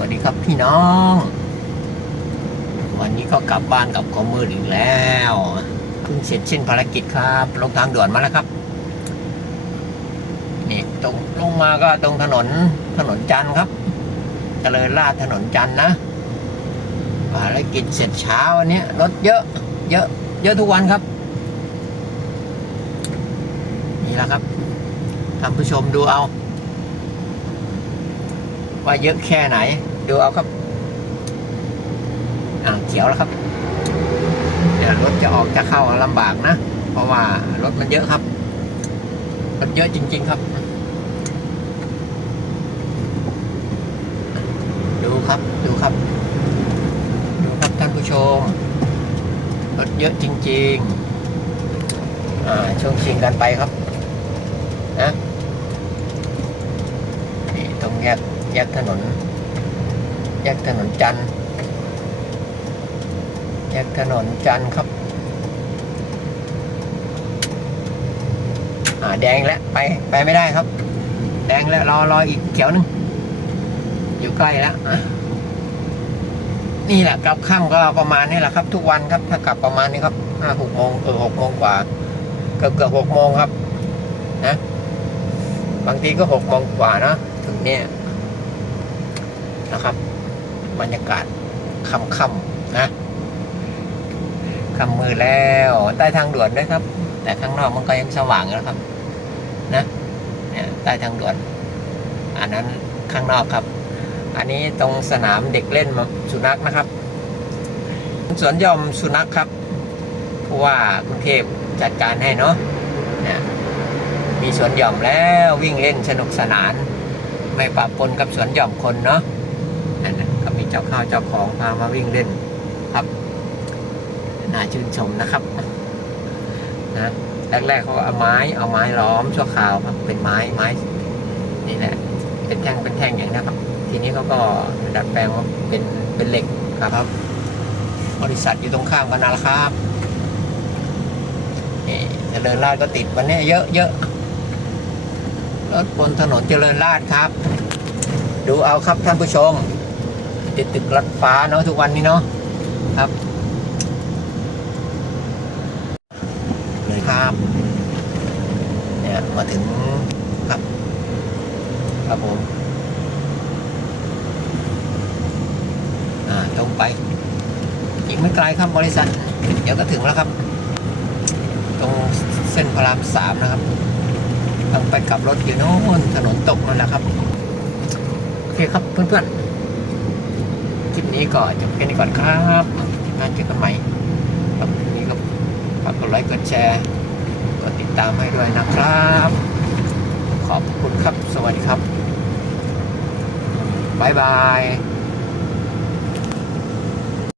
วัสดีครับพี่น้อง วันนี้ก็กลับบ้านกับความมืดอีกแล้วเพิ่งเสร็จสิ้นภารกิจครับ ลงทางด่วนมาแล้วครับนี่ตรงลงมาก็ตรงถนนถนนจันทร์ครับเจริญราษฎร์ถนนจันทร์นะภารกิจเสร็จเช้าวันนี้รถเยอะ เยอะ เยอะทุกวันครับ นี่แหละครับท่านผู้ชมดูเอาว่าเยอะแค่ไหน ดูเอาครับ อ่าเขียวแล้วครับเดี๋ยวรถจะออกจะเข้าลำบากนะ เพราะว่ารถมันเยอะครับรถเยอะจริง ๆ ครับ ดูครับดูครับ ดูครับท่านผู้ชม รถเยอะจริง ๆ อ่าช่วงชิงกันไปครับนะนี่ตรงแยกแยกถนน แยกถนนจันทร์แยกถนนจันทร์ครับ อ่าแดงแล้วไปไปไม่ได้ครับ แดงแล้วรอรออีกเขียวหนึง อยู่ใกล้แล้วนี่แหละกลับค่ำก็ประมาณนี้แหละครับ ทุกวันครับ ถ้ากลับประมาณนี้ครับห้าหกโมงเออหกโมงกว่าเกือบเกือบหกโมงครับนะบางทีก็หกโมงกว่านะถึงเนี่ยนะครับ บรรยากาศค่ำๆนะค่ำมือแล้วใต้ทางด่วนด้วยครับ แต่ข้างนอกมันก็ยังสว่างอยู่แล้วครับ นะเนี่ยใต้ทางด่วน อันนั้นข้างนอกครับ อันนี้ตรงสนามเด็กเล่นสุนัขนะครับสวนหย่อมสุนัขครับผู้ว่ากรุงเทพจัดการให้เนาะเนี่ยมีสวนหย่อมแล้ววิ่งเล่นสนุกสนาน ไม่ปะปนกับสวนหย่อมคนเนาะ เจ้าข้าวเจ้าของพามาวิ่งเล่นครับน่าชื่นชมนะครับนะแรกๆเขาเอาไม้เอาไม้ล้อมชั่วคราวครับ เป็นไม้ไม้นี่แหละ เป็นแท่งเป็นแท่งอย่างนี้ครับ ทีนี้เขาก็ดัดแปลงว่าเป็นเป็นเหล็กครับ บริษัทอยู่ตรงข้ามกันนะครับเจริญราษฎร์ก็ติดวันนี้เยอะเยอะรถบนถนนเจริญราษฎร์ครับ ดูเอาครับท่านผู้ชม ติดตึกรถฟ้าเนาะทุกวันนี้เนาะครับเลยครับเนี่ยมาถึงครับครับผมอ่าตรงไป อีกไม่ไกลครับบริษัท เดี๋ยวก็ถึงแล้วครับ ตรงเส้นพระรามสามนะครับต้องไปกลับรถอยู่โน้นถนนตกนั่นแหละครับ โอเคครับเพื่อนๆค ลิปนี้ก็จบแค่นี้ก่อนครับคลิปหน้าเจอกันใหม่ครับคลิปนี้ก็ฝากกดไลค์กดแชร์กดติดตามให้ด้วยนะครับ ขอบคุณครับ สวัสดีครับ บ๊ายบาย